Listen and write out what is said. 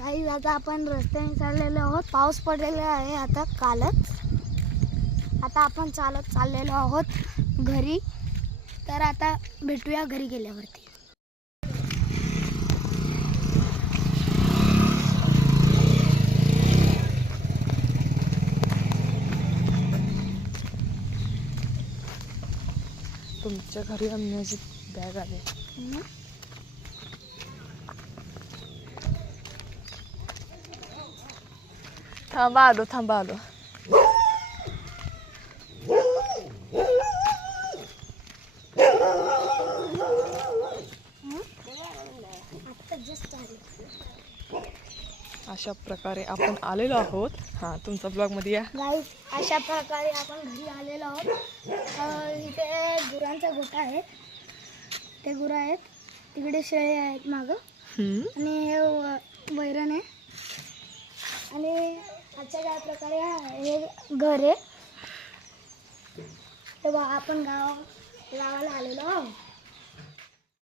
Guys आता आपण रस्त्याने चाललेलो आहोत. पाऊस पडलेला आहे आता कालच. आता आपण चालत चाललेलो आहोत घरी. तर आता भेटूया घरी गेल्यावरती. तुमच्या घरी आणण्याची बॅग आली. थांबा आलो. अशा प्रकारे आपण आलेलो आहोत. हां, तुमचा ब्लॉगमध्ये या. गाईज अशा प्रकारे आपण घरी आलेलो आहोत. इथे गुरांचा गोठा आहे. ते गुरं आहेत, तिकडे शेळे आहेत मागं, आणि हे वैरण आहे. आणि अशा प्रकारे हे घर आहे. तेव्हा आपण गावाला आलेलो आहोत.